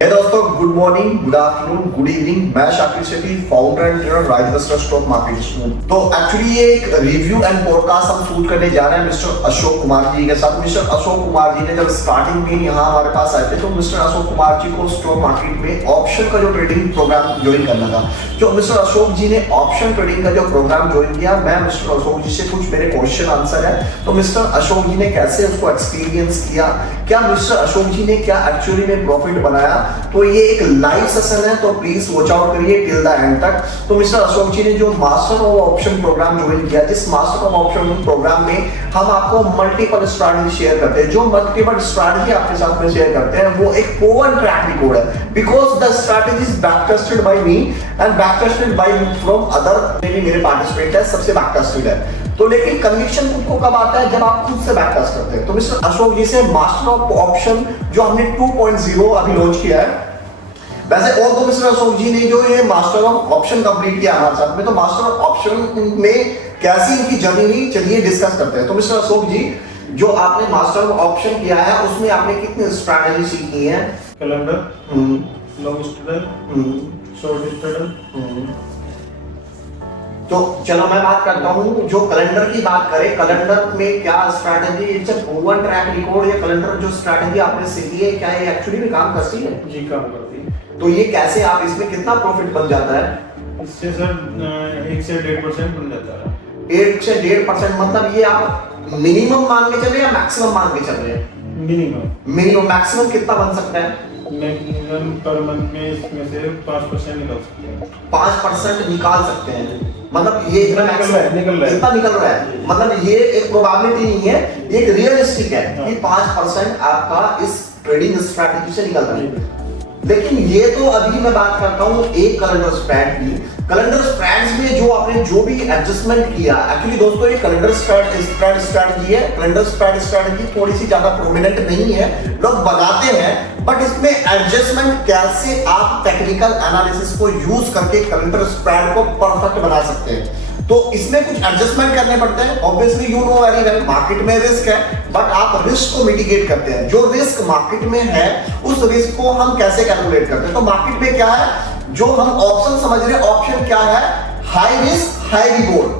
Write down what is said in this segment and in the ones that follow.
हे दोस्तों, good morning, good afternoon, good evening. मैं Shakir Shetty, founder and trader riser stock market school. तो actually ये एक रिव्यू एंड पॉडकास्ट हम शूट करने जा रहे हैं मिस्टर अशोक कुमार जी के साथ। मिस्टर अशोक कुमार जी ने जब स्टार्टिंग में यहाँ हमारे पास आए थे तो मिस्टर अशोक कुमार जी को स्टॉक मार्केट में ऑप्शन का जो ट्रेडिंग प्रोग्राम ज्वाइन करना था। जो मिस्टर अशोक जी ने ऑप्शन ट्रेडिंग का जो प्रोग्राम ज्वाइन किया, मैं मिस्टर अशोक जी से कुछ मेरे क्वेश्चन आंसर है। तो मिस्टर अशोक जी ने कैसे उसको एक्सपीरियंस किया, क्या मिस्टर अशोक जी ने क्या एक्चुअली में प्रॉफिट बनाया। तो ये एक लाइव सेशन है, तो प्लीज वॉच आउट करिए टिल द एंड तक। तो मिस्टर अशोक जी ने जो master of option program join किया, जिस मास्टर ऑफ ऑप्शन प्रोग्राम में हम आपको मल्टीपल स्ट्रैटेजी शेयर करते हैं, जो मल्टीपल स्ट्रैटेजी आपके साथ में शेयर करते हैं वो एक प्रूवन ट्रैक रिकॉर्ड है। Because the strategy is back tested by me and back tested by from other मेरे पार्टिसिपेंट है, सबसे बैक टेस्टेड है। तो लेकिन कन्विक्शन को कब आता है, जब आप खुद से बैक टेस्ट करते हैं। तो मिस्टर अशोक जी से मास्टर ऑफ ऑप्शन जो हमने 2.0 अभी लॉन्च किया है, वैसे और तो मिस्टर अशोक जी ने जो ये मास्टर ऑफ ऑप्शन कंप्लीट किया हमारे साथ में, तो मास्टर ऑफ ऑप्शन में कैसी इनकी जर्नी हुई, चलिए डिस्कस करते हैं। तो मिस्टर अशोक जी, जो आपने मास्टर ऑफ ऑप्शन किया है उसमें आपने कितनी स्ट्रैटेजी सीखी है? Calendar, long straddle, short straddle. तो चलो मैं बात करता हूँ, जो कैलेंडर की बात करें, कैलेंडर में क्या strategy, it's a proven track record. या कैलेंडर जो स्ट्रैटेजी आपने सीखी है, क्या ये एक्चुअली में काम करती है? जी, काम करती है। तो ये कैसे, आप इसमें कितना प्रॉफिट बन जाता है? इससे सर 1 से 1.5% बन जाता है। 1 से 1.5%, मतलब ये आप मिनिमम मान के चले या मैक्सिमम मान के चल रहे हैं? मिनिमम। मैक्सिमम कितना बन सकता है? मैक्सिमम पर मंथ में इसमें से 5% निकाल सकते हैं। 5% निकाल सकते हैं, मतलब ये इतना निकल रहा है। इतना निकल रहा है, मतलब ये एक प्रोबेबिलिटी नहीं है, ये एक रियलिस्टिक है कि 5% आपका इस ट्रेडिंग स्ट्रैटेजी से निकल रहा है। लेकिन ये तो अभी मैं बात करता हूँ एक कैलेंडर स्प्रेड की। कैलेंडर स्प्रेड्स में जो आपने जो भी एडजस्टमेंट किया, एक्चुअली दोस्तों ये कैलेंडर स्प्रेड स्ट्रैटेजी है। कैलेंडर स्प्रेड स्ट्रैटेजी थोड़ी सी ज्यादा प्रोमिनेंट नहीं है, लोग बनाते हैं, बट इसमें एडजस्टमेंट कैसे आप टेक्निकल एनालिसिस को यूज करके कैलेंडर स्प्रेड को परफेक्ट बना सकते हैं। तो इसमें कुछ एडजस्टमेंट करने पड़ते हैं। Obviously you know very well, market में रिस्क है, बट आप रिस्क को मिटिगेट करते हैं। जो रिस्क मार्केट में है उस रिस्क को हम कैसे कैलकुलेट करते हैं? तो मार्केट में क्या है, जो हम ऑप्शन समझ रहे हैं, ऑप्शन क्या है? हाई रिस्क हाई रिवॉर्ड,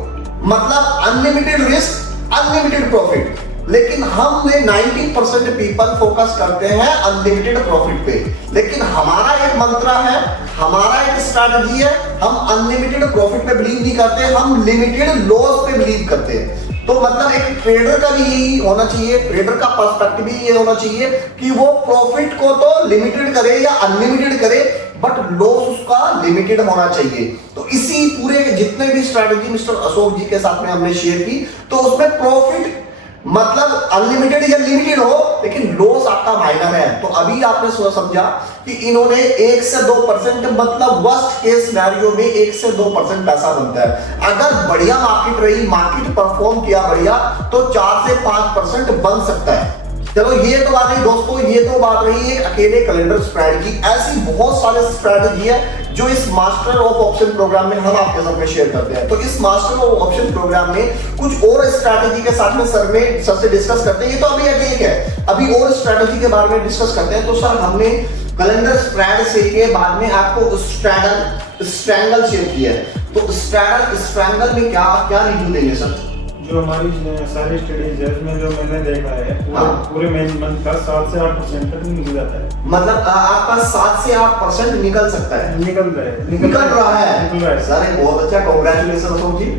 मतलब अनलिमिटेड रिस्क अनलिमिटेड प्रॉफिट। लेकिन हमने 90% पीपल फोकस करते हैं अनलिमिटेड प्रॉफिट पे, लेकिन हमारा एक मंत्र है, हमारा एक स्ट्रैटेजी है, हम अनलिमिटेड प्रॉफिट पे बिलीव नहीं करते, हम लिमिटेड लॉस पे बिलीव करते हैं। तो मतलब एक ट्रेडर का भी यही होना चाहिए, ट्रेडर का पर्सपेक्टिव भी ये होना चाहिए कि वो प्रॉफिट को तो लिमिटेड करे या अनलिमिटेड करे, बट लॉस उसका लिमिटेड होना चाहिए। तो इसी पूरे जितने भी स्ट्रैटेजी मिस्टर अशोक जी के साथ में हमने शेयर की, तो उसमें प्रॉफिट मतलब अनलिमिटेड या लिमिटेड हो, लेकिन लॉस आपका माइनर है। तो अभी आपने समझा कि इन्होंने 1 से 2%, मतलब वर्स्ट केस सिनेरियो में 1 से 2% पैसा बनता है। अगर बढ़िया मार्केट रही, मार्केट परफॉर्म किया बढ़िया, तो 4 से 5% बन सकता है। चलो ये तो बात रही दोस्तों, ये तो बात रही एक अकेले कैलेंडर स्प्रेड की। ऐसी बहुत सारे स्ट्रैटेजी है जो इस मास्टर ऑफ ऑप्शन प्रोग्राम में हम आपके साथ में शेयर करते हैं। तो इस मास्टर ऑफ ऑप्शन प्रोग्राम में कुछ और स्ट्रैटेजी के साथ में सर से डिस्कस करते हैं। ये तो अभी एक है, अभी और स्ट्रैटेजी के बारे में डिस्कस करते हैं। तो सर, हमने कैलेंडर स्प्रेड से के बाद में आपको स्ट्रैंगल शेयर किया है। तो स्ट्रैंगल में क्या रिव्यू देंगे सर? जो हमारी सारी स्टडीज है उसमें जो मैंने देखा है, पूरे मंथ का 7 से 8% तक निकल जाता है। मतलब आपका 7 से 8% निकल सकता है? निकल रहा है सर, बहुत अच्छा, कांग्रेचुलेशन अशोक जी।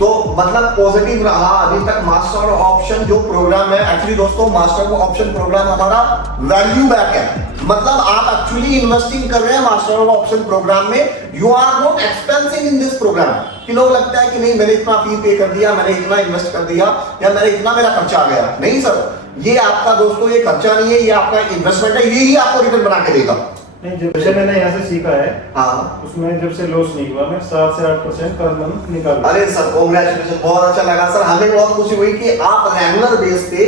तो मतलब पॉजिटिव रहा अभी तक मास्टर ऑप्शन जो प्रोग्राम है। एक्चुअली दोस्तों, मास्टर ऑप्शन प्रोग्राम हमारा वैल्यू बैक है, मतलब आप एक्चुअली इन्वेस्टिंग कर रहे हैं मास्टर ऑप्शन प्रोग्राम में। You are not expensing in this program. कि लोग लगता है कि नहीं, मैंने इतना फी पे कर दिया, मैंने इतना इन्वेस्ट कर दिया, या मैंने इतना मेरा खर्चा आ गया। नहीं सर, ये आपका दोस्तों ये खर्चा नहीं है, ये आपका इन्वेस्टमेंट है, यही आपको रिटर्न बना के देगा। नहीं, जब से मैंने यहाँ से सीखा है, हाँ, उसमें जब से लॉस नहीं हुआ, मैं 7 से 8% पर मंथ निकाल। अरे सर, कांग्रेचुलेशन, बहुत अच्छा लगा सर। हमें बहुत खुशी हुई कि आप रेगुलर बेस पे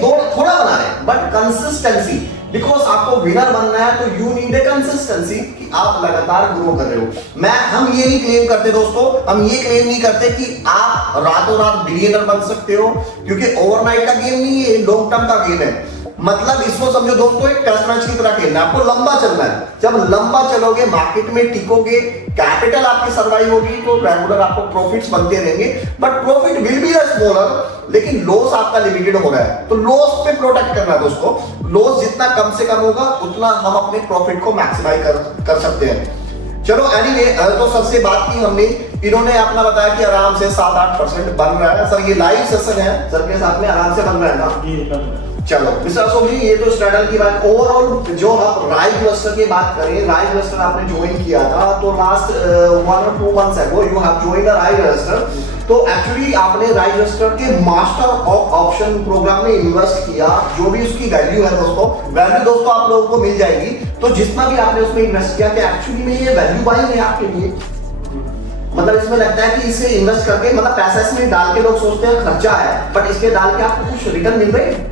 थोड़ा बना रहे हैं, बट कंसिस्टेंसी, बिकॉज आपको विनर बनना है तो यू नीड ए कंसिस्टेंसी, कि आप लगातार ग्रो कर रहे हो। हम ये नहीं क्लेम करते दोस्तों, हम ये क्लेम नहीं करते कि आप रातों रात बिलियनर बन सकते हो, क्योंकि ओवरनाइट का गेम नहीं है, लॉन्ग टर्म का गेम है। मतलब इसको समझो दोस्तों एक टेस्ट मैच की तरह खेलना है, आपको लंबा चलना है। जब लंबा चलोगे, मार्केट में टिकोगे, कैपिटल आपकी सर्वाइव होगी, तो रेगुलर आपको प्रॉफिट्स बनते रहेंगे। But profit will be smaller, लेकिन लॉस आपका लिमिटेड हो रहा है, तो लॉस पे प्रोटेक्ट करना है दोस्तों। लॉस जितना कम से कम होगा उतना हम अपने प्रॉफिट को मैक्सिमाइज कर सकते हैं। चलो एनीवे, तो सबसे बात की हमने, इन्होंने अपना बताया कि आराम से 7-8% बन रहा है। सर ये लाइव सेशन है, सर के साथ में आराम से बन रहा है ना? चलो मिस्टर अशोक जी, ये तो स्ट्रैडल की बात। ओवरऑल जो हम राइज इन्वेस्टर की बात करें, राइज इन्वेस्टर आपने ज्वाइन किया था, तो last 1 or 2 months ago you have joined the rise investor. तो एक्चुअली आपने राइज इन्वेस्टर के मास्टर ऑफ ऑप्शन प्रोग्राम में इन्वेस्ट किया। जो भी उसकी वैल्यू है दोस्तों, वैल्यू दोस्तों आप लोगों को मिल जाएगी। तो जितना भी आपने उसमें इन्वेस्ट किया, कि एक्चुअली में ये वैल्यू बाइंग है आपके लिए, मतलब इसमें लगता है कि इसे इन्वेस्ट करके, मतलब पैसा इसमें डाल के लोग सोचते हैं खर्चा है, बट इसके डाल के आपको कुछ रिटर्न मिल रहे हैं,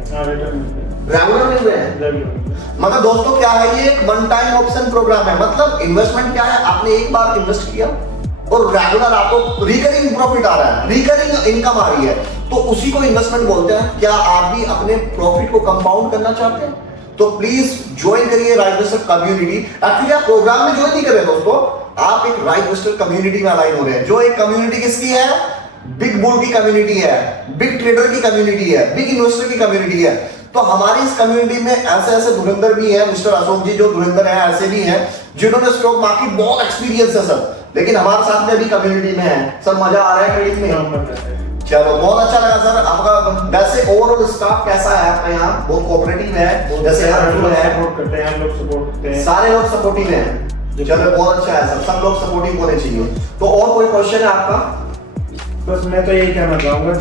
रेगुलर मिल रहे हैं। मतलब दोस्तों क्या है, ये एक वन टाइम ऑप्शन प्रोग्राम है। मतलब इन्वेस्टमेंट क्या है, आपने एक बार इन्वेस्ट किया और रेगुलर आपको रिकरिंग प्रॉफिट आ रहा है, रिकरिंग इनकम आ रही है, तो उसी को इन्वेस्टमेंट बोलते हैं। क्या आप भी अपने प्रॉफिट को कंपाउंड करना चाहते हैं? तो प्लीज ज्वाइन करिए राइज इन्वेस्टर कम्युनिटी। एक्चुअली आप प्रोग्राम में ज्वाइन नहीं कर रहे दोस्तों, आप एक राइज इन्वेस्टर कम्युनिटी में अलाइन हो रहे हैं। जो एक कम्युनिटी किसकी है? बिग बुल की कम्युनिटी है, बिग ट्रेडर की कम्युनिटी है, बिग इन्वेस्टर की कम्युनिटी है। तो हमारी इस कम्युनिटी में ऐसे ऐसे धुरंधर भी हैं, मिस्टर अशोक जी जो धुरंधर हैं, ऐसे भी हैं जिन्होंने स्टॉक मार्केट बहुत एक्सपीरियंस है सर, लेकिन हमारे साथ में अभी कम्युनिटी में है। सर मजा आ रहा है ट्रेडिंग में? चलो बहुत अच्छा लगा सर आपका। वैसे ओवरऑल स्टाफ कैसा है आपका यहाँ? बहुत कोऑपरेटिव है, जैसे हम लोग सपोर्ट करते हैं, हम लोग सपोर्ट करते हैं, सारे लोग सपोर्टिव हैं। चलो बहुत अच्छा है सर, सब लोग सपोर्टिव होने चाहिए। तो और कोई क्वेश्चन है आपका? बस मैं तो यही कहना चाहूंगा,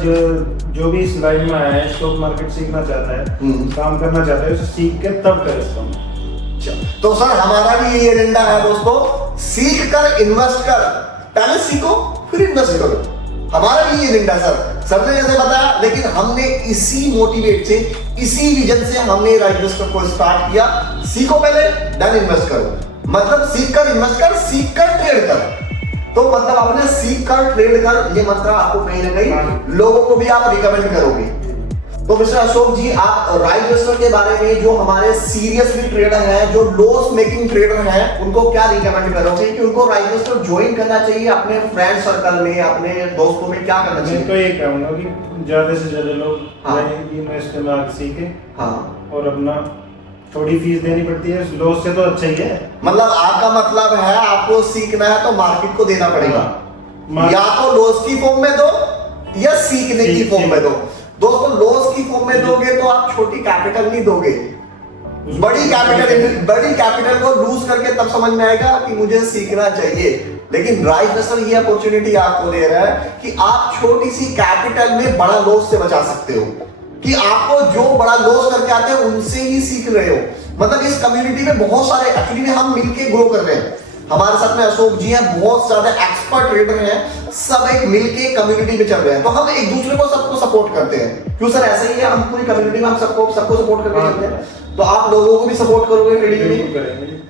जो भी इस लाइन में आया है, स्टॉक मार्केट सीखना चाहता है, काम करना चाहता है, उसे सीख के तब करे इसको। तो सर हमारा भी ये एजेंडा है दोस्तों, सीख कर इन्वेस्ट कर, पहले सीखो फिर इन्वेस्ट करो। हमारा भी ये एजेंडा सर ने जैसे बताया, लेकिन हमने इसी मोटिवेट से, इसी विजन से हमने राइज इन्वेस्टर को स्टार्ट किया। सीखो पहले, देन इन्वेस्ट करो। मतलब सीख कर इन्वेस्ट कर, सीख कर ट्रेड कर। तो मतलब आपने सीख कर ट्रेड कर, ये मंत्र आपको कहीं ना कहीं लोगों को भी आप रिकमेंड करोगे। तो मिस्टर अशोक जी, आप राइज इन्वेस्टर के बारे में, जो हमारे सीरियसली ट्रेडर हैं, जो लॉस मेकिंग ट्रेडर हैं, उनको क्या रिकमेंड करोगे कि उनको राइज इन्वेस्टर ज्वाइन करना चाहिए? अपने फ्रेंड सर्कल में, अपने दोस्तों में क्या करना चाहिए? मैं तो ये कहूंगा कि ज्यादा से ज्यादा लोग इन्वेस्ट में सीखे, और अपना थोड़ी फीस देनी पड़ती है, लॉस से तो अच्छा ही है। मतलब आपका मतलब है आपको सीखना है तो मार्केट को देना पड़ेगा, या तो लॉस की फॉर्म में दो या सीखने की फॉर्म में दो। दोस्तों लॉस की फॉर्म में दोगे तो आप छोटी कैपिटल नहीं दोगे, बड़ी कैपिटल को लूज करके तब समझ में आएगा कि मुझे सीखना चाहिए। लेकिन राइज इन्वेस्टर ये अपॉर्चुनिटी आपको दे रहा है कि आप छोटी सी कैपिटल में बड़ा लॉस से बचा सकते हो, कि आपको जो बड़ा लॉस करके आते हैं उनसे ही सीख रहे हो। मतलब इस कम्युनिटी में बहुत सारे, एक्चुअली में हम मिलके ग्रो कर रहे हैं। हमारे साथ में अशोक जी हैं, बहुत ज्यादा एक्सपर्ट ट्रेडर हैं, सब एक मिलके कम्युनिटी में चल रहे हैं। तो हम एक दूसरे को सबको सपोर्ट करते हैं। क्यों सर? ऐसा ही है, हम पूरी कम्युनिटी में हम सबको सपोर्ट करके चलते हैं। तो आप लोगों को भी सपोर्ट करोगे ट्रेडिंग में?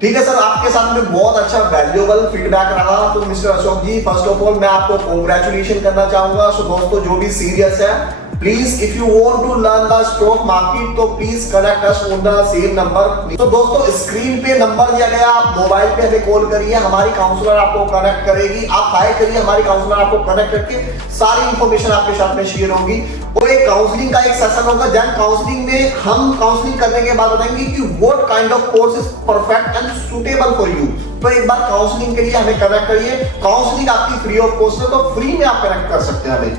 ठीक है सर, आपके साथ में बहुत अच्छा वैल्यूएबल फीडबैक रहा। तो mister Ashok ji, first of all मैं आपको कांग्रेचुलेशन करना चाहूंगा। सो दोस्तों जो भी सीरियस है, please if you want to learn the stock market, तो please connect us on the same number. तो दोस्तों स्क्रीन पे नंबर दिया गया, आप मोबाइल पे हमें कॉल करिए, हमारी काउंसलर आपको कनेक्ट करेगी। आप हाई करिए, हमारी काउंसलर आपको कनेक्ट करके सारी इंफॉर्मेशन आपके साथ में शेयर होगी। और एक काउंसलिंग का एक सेशन होगा, जन काउंसलिंग में हम काउंसलिंग करने के बाद बताएंगे कि what kind of course is perfect and suitable for you. तो एक बार काउंसलिंग के लिए हमें कनेक्ट करिए। काउंसलिंग आपकी फ्री ऑफ कॉस्ट है, तो फ्री में आप कनेक्ट कर सकते हैं हमें।